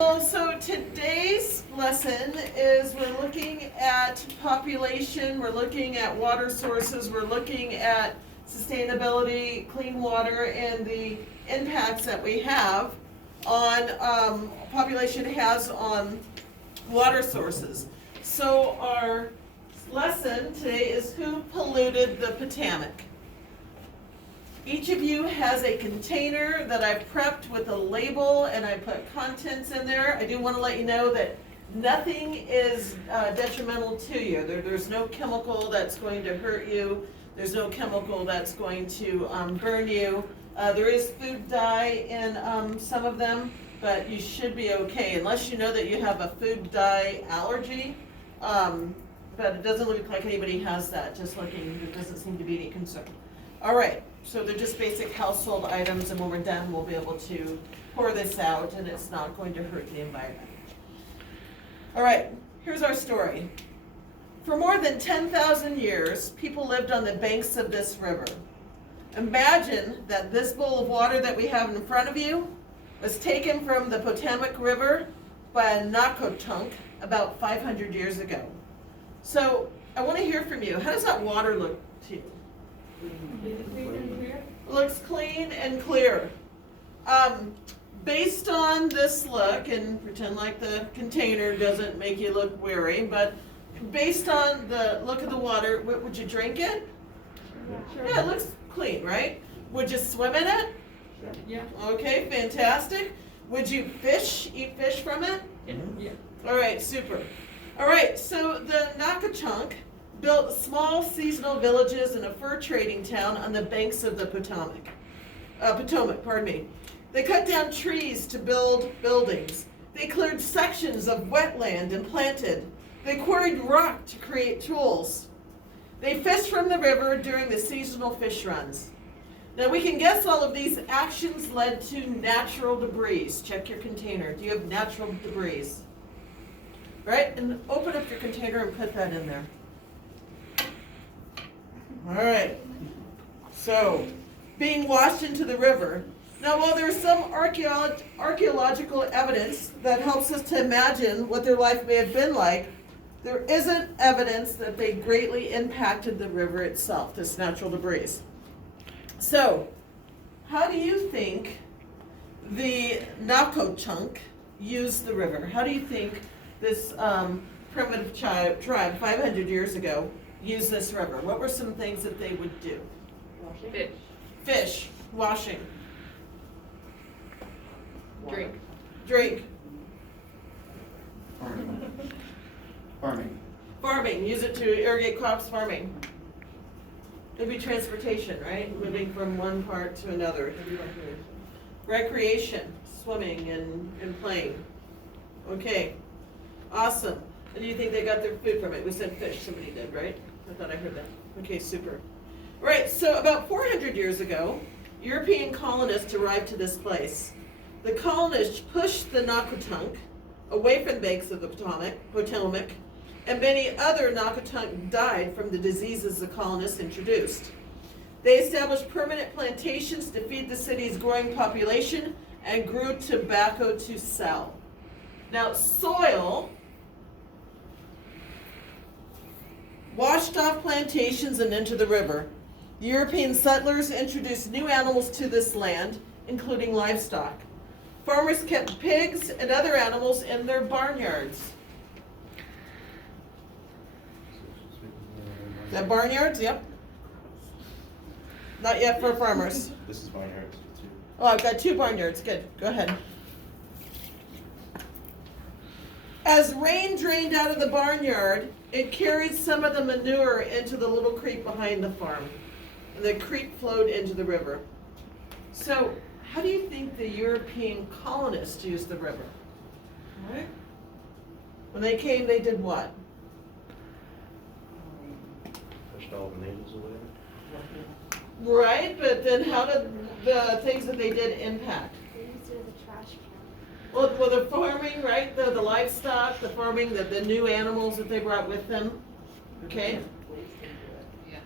So today's lesson is we're looking at population, we're looking at water sources, we're looking at sustainability, clean water, and the impacts that we have on, population has on water sources. So our lesson today is who polluted the Potomac? Each of you has a container that I've prepped with a label and I put contents in there. I do want to let you know that nothing is detrimental to you. There's no chemical that's going to hurt you. There's no chemical that's going to burn you. There is food dye in some of them, but you should be okay unless you know that you have a food dye allergy. But it doesn't look like anybody has that. Just looking, there doesn't seem to be any concern. All right. So they're just basic household items, and when we're done, we'll be able to pour this out, and it's not going to hurt the environment. All right, here's our story. For more than 10,000 years, people lived on the banks of this river. Imagine that this bowl of water that we have in front of you was taken from the Potomac River by a Nakotunk about 500 years ago. So I want to hear from you. How does that water look to you? Looks clean and clear. Based on this look, and pretend like the container doesn't make you look weary, but based on the look of the water, would you drink it? Yeah, it looks clean, right? Would you swim in it? Yeah. Okay, fantastic. Would you eat fish from it? Yeah. All right, super. All right, so the Nakotunk built small seasonal villages and a fur trading town on the banks of the Potomac. They cut down trees to build buildings. They cleared sections of wetland and planted. They quarried rock to create tools. They fished from the river during the seasonal fish runs. Now we can guess all of these actions led to natural debris. Check your container. Do you have natural debris? Right? And open up your container and put that in there. All right, so being washed into the river. Now, while there's some archaeological evidence that helps us to imagine what their life may have been like, there isn't evidence that they greatly impacted the river itself, this natural debris. So, how do you think the Nakotunk used the river? How do you think this primitive tribe 500 years ago use this river? What were some things that they would do? Fish. Fish, washing. Drink. Farming, use it to irrigate crops, farming. Maybe transportation, right? Moving from one part to another. Recreation, swimming and playing. Okay, awesome. And do you think they got their food from it? We said fish, somebody did, right? I thought I heard that. Okay, super. Right, so about 400 years ago, European colonists arrived to this place. The colonists pushed the Nakotunk away from the banks of the Potomac, and many other Nakotunk died from the diseases the colonists introduced. They established permanent plantations to feed the city's growing population and grew tobacco to sell. Now, soil washed off plantations and into the river. The European settlers introduced new animals to this land, including livestock. Farmers kept pigs and other animals in their barnyards. Is that barnyards? Yep. Not yet for farmers. This is barnyards too. Oh, I've got 2 barnyards. Good. Go ahead. As rain drained out of the barnyard, it carried some of the manure into the little creek behind the farm. And the creek flowed into the river. So, how do you think the European colonists used the river? All right. When they came, they did what? Pushed all the natives away. Right, but then how did the things that they did impact? They used it as a trash can. Well, the farming, right, the livestock, the farming, the new animals that they brought with them, okay? Yeah.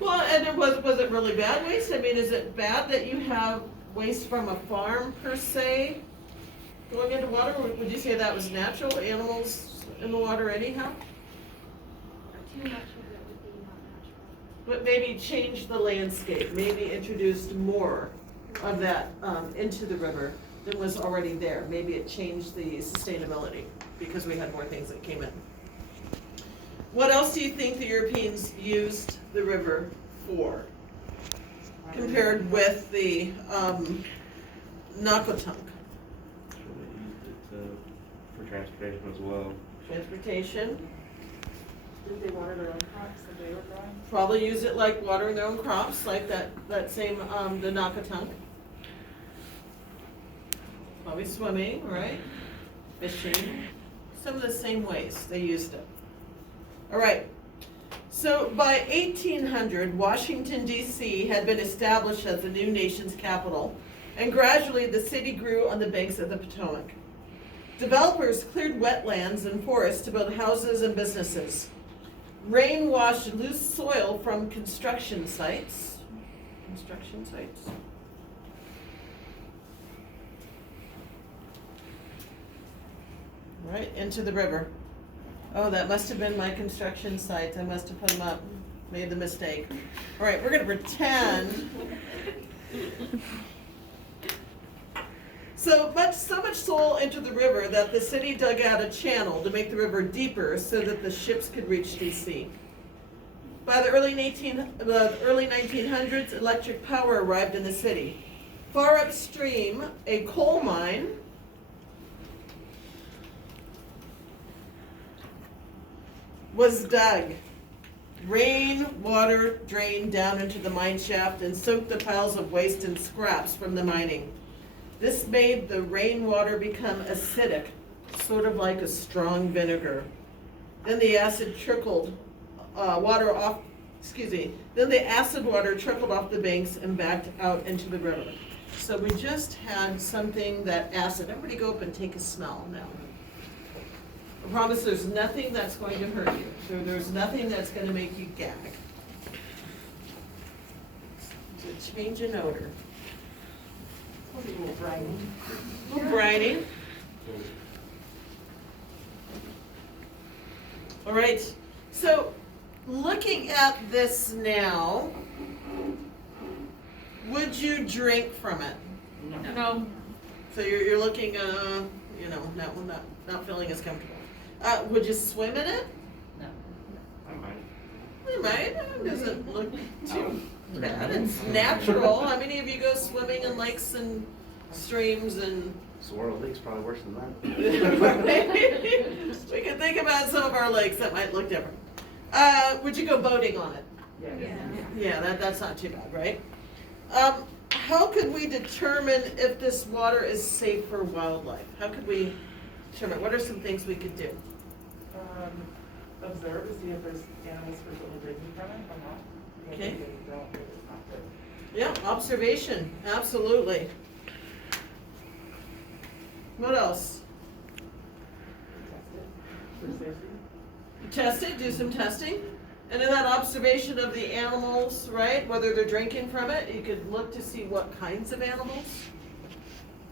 Well, and was it really bad waste? I mean, is it bad that you have waste from a farm per se going into water, or would you say that was natural, animals in the water anyhow? Too much of it would be not natural. But maybe change the landscape, maybe introduced more of that into the river than was already there. Maybe it changed the sustainability because we had more things that came in. What else do you think the Europeans used the river for compared with the Nakotunk? So they used it for transportation as well. Transportation, Did they water their own crops that they were growing? probably use it like watering their own crops, like that same, the Nakotunk. Probably swimming, right? Fishing, some of the same ways they used it. All right, so by 1800, Washington DC had been established as the new nation's capital, and gradually the city grew on the banks of the Potomac. Developers cleared wetlands and forests to build houses and businesses. Rain washed loose soil from construction sites. Right, into the river. Oh, that must have been my construction sites. I must have put them up, made the mistake. All right, we're gonna pretend. So much soil entered the river that the city dug out a channel to make the river deeper so that the ships could reach DC. By the early 1900s, electric power arrived in the city. Far upstream, a coal mine was dug. Rain water drained down into the mine shaft and soaked the piles of waste and scraps from the mining. This made the rainwater become acidic, sort of like a strong vinegar. Then the acid water trickled off the banks and backed out into the river. So we just had something that acid. Everybody go up and take a smell now. I promise there's nothing that's going to hurt you. There's nothing that's going to make you gag. It's a change in odor. A little briny. A little briny. All right, so looking at this now, would you drink from it? No. So you're looking, not feeling as comfortable. Would you swim in it? No. I might. You might. It doesn't look too bad. It's natural. How many of you go swimming in lakes and streams and? Saguaro Lake's probably worse than that. We can think about some of our lakes that might look different. Would you go boating on it? Yeah, that's not too bad, right? How could we determine if this water is safe for wildlife? How could we determine? What are some things we could do? Observe to see if there's animals frequently drinking from it or not. Okay. If they don't, it's not good. Yeah, observation, absolutely. What else? Test it for safety. Test it, do some testing. And in that observation of the animals, right, whether they're drinking from it, you could look to see what kinds of animals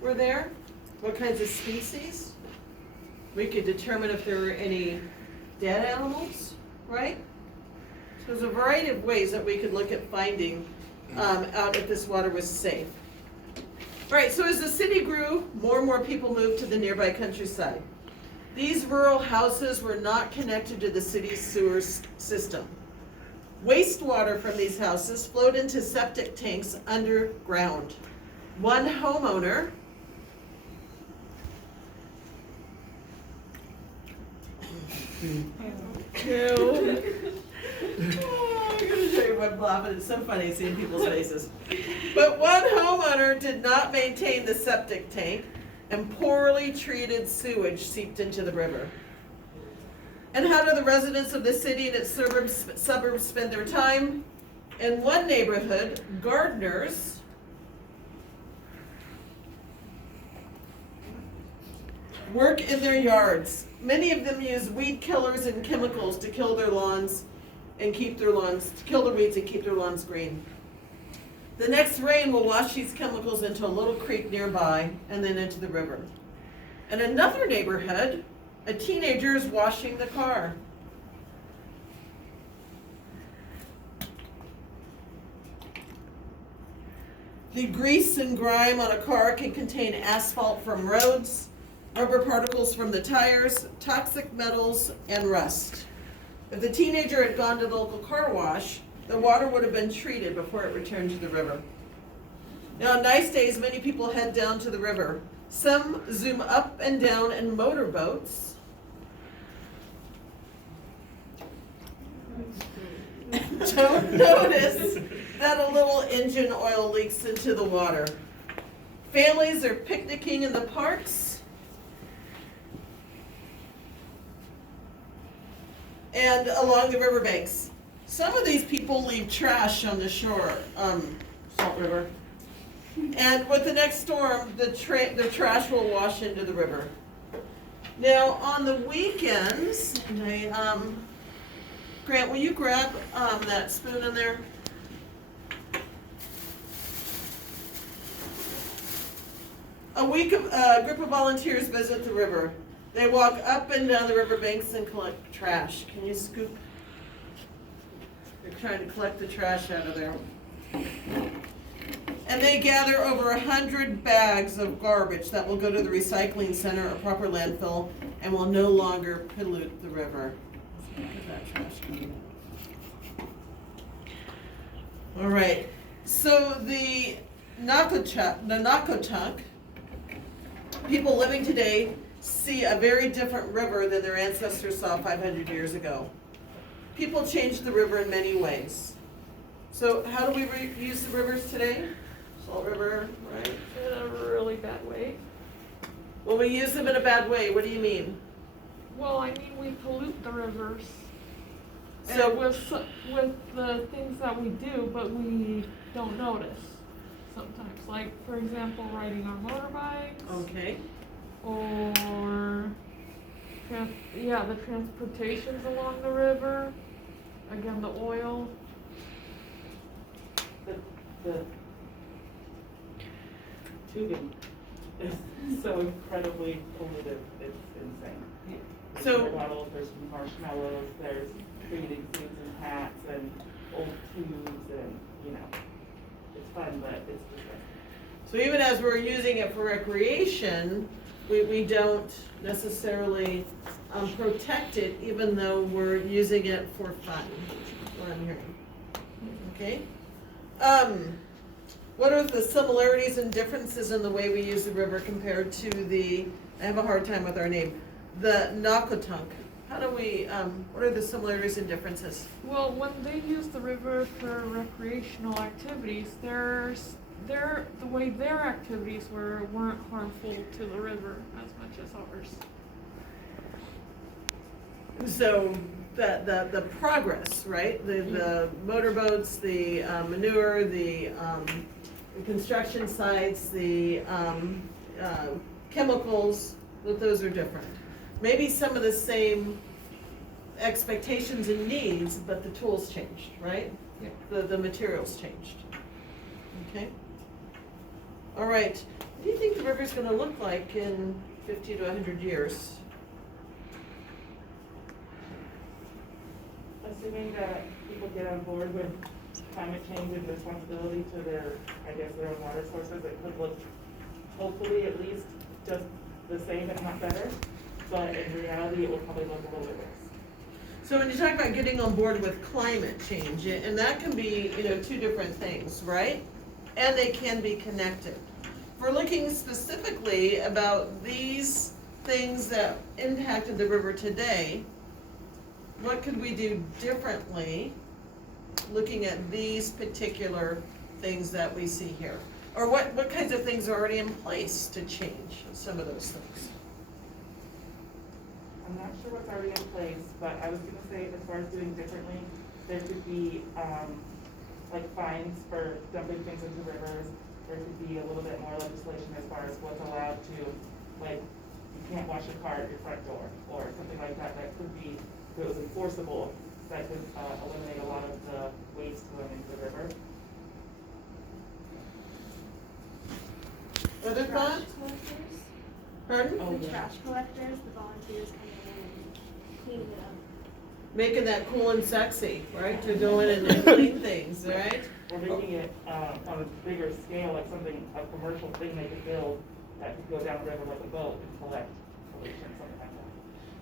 were there, what kinds of species. We could determine if there were any dead animals, right? So there's a variety of ways that we could look at finding out if this water was safe. All right, so as the city grew, more and more people moved to the nearby countryside. These rural houses were not connected to the city's sewer system. Wastewater from these houses flowed into septic tanks underground. One homeowner Oh, I'm gonna show you web laughing. It's so funny seeing people's faces. But one homeowner did not maintain the septic tank, and poorly treated sewage seeped into the river. And how do the residents of the city and its suburbs spend their time? In one neighborhood, gardeners work in their yards. Many of them use weed killers and chemicals to kill their lawns and keep their lawns, to kill the weeds and keep their lawns green. The next rain will wash these chemicals into a little creek nearby and then into the river. In another neighborhood, a teenager is washing the car. The grease and grime on a car can contain asphalt from roads, rubber particles from the tires, toxic metals, and rust. If the teenager had gone to the local car wash, the water would have been treated before it returned to the river. Now, on nice days, many people head down to the river. Some zoom up and down in motorboats. Don't notice that a little engine oil leaks into the water. Families are picnicking in the parks. And along the riverbanks. Some of these people leave trash on the shore, Salt River. And with the next storm, the trash will wash into the river. Now, on the weekends, and Grant, will you grab that spoon in there? A group of volunteers visit the river. They walk up and down the riverbanks and collect trash. Can you scoop? They're trying to collect the trash out of there. And they gather over 100 bags of garbage that will go to the recycling center or proper landfill and will no longer pollute the river. All right, so the Nakotuk, people living today see a very different river than their ancestors saw 500 years ago. People changed the river in many ways. So how do we use the rivers today? Salt River, right? In a really bad way. When we use them in a bad way, what do you mean? Well, I mean, we pollute the rivers. So And with the things that we do, but we don't notice sometimes. Like, for example, riding our motorbikes. okay. Or, the transportations along the river. Again, the oil. The tubing is so incredibly polluted, it's insane. There's So- water bottles, there's marshmallows, there's bathing suits and hats and old tubes and, it's fun, but it's disgusting. So even as we're using it for recreation, we don't necessarily protect it, even though we're using it for fun, is what I'm hearing. Okay? What are the similarities and differences in the way we use the river compared to I have a hard time with our name, the Nakotunk? How do we, what are the similarities and differences? Well, when they use the river for recreational activities, the way their activities weren't harmful to the river as much as ours. So the progress, right? The motorboats, the manure, the construction sites, the chemicals, those are different. Maybe some of the same expectations and needs, but the tools changed, right? Yeah. The materials changed. Okay? All right. What do you think the river's gonna look like in 50 to 100 years? Assuming that people get on board with climate change and responsibility to their own water sources, it could look, hopefully at least just the same if not better, but in reality, it will probably look a little bit worse. So when you talk about getting on board with climate change, and that can be, two different things, right? And they can be connected. If we're looking specifically about these things that impacted the river today, what could we do differently looking at these particular things that we see here? Or what kinds of things are already in place to change some of those things? I'm not sure what's already in place, but I was gonna say, as far as doing differently, there could be, like fines for dumping things into rivers. There could be a little bit more legislation as far as what's allowed to, like, you can't wash a car at your front door, or something like that. That could be, if it was enforceable, that could eliminate a lot of the waste going into the river. Other thoughts? Pardon? Oh, The yeah. trash collectors, the volunteers coming in and cleaning it up. Making that cool and sexy, right, to go in and clean things, right? Or making it, on a bigger scale, like something, a commercial thing they could build that could go down the river like a boat and collect pollution, something like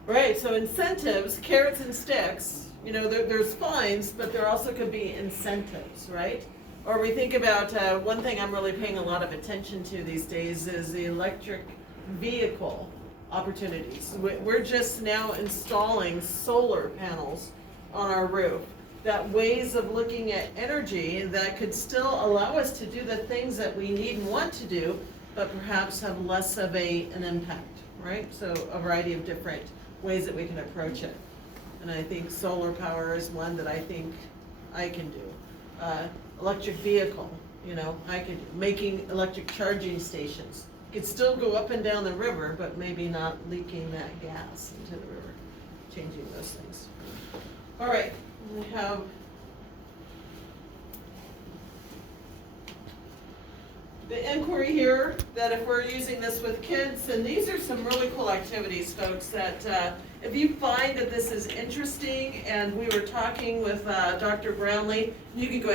that. Right, so incentives, carrots and sticks, you know, there's fines, but there also could be incentives, right? Or we think about, one thing I'm really paying a lot of attention to these days is the electric vehicle opportunities. We're just now installing solar panels on our roof. That ways of looking at energy that could still allow us to do the things that we need and want to do, but perhaps have less of an impact, right? So a variety of different ways that we can approach it. And I think solar power is one that I think I can do. Electric vehicle, you know, I could, making electric charging stations. Could still go up and down the river, but maybe not leaking that gas into the river, changing those things. All right, we have the inquiry here, that if we're using this with kids, and these are some really cool activities, folks, that if you find that this is interesting, and we were talking with Dr. Brownlee, you can go ahead and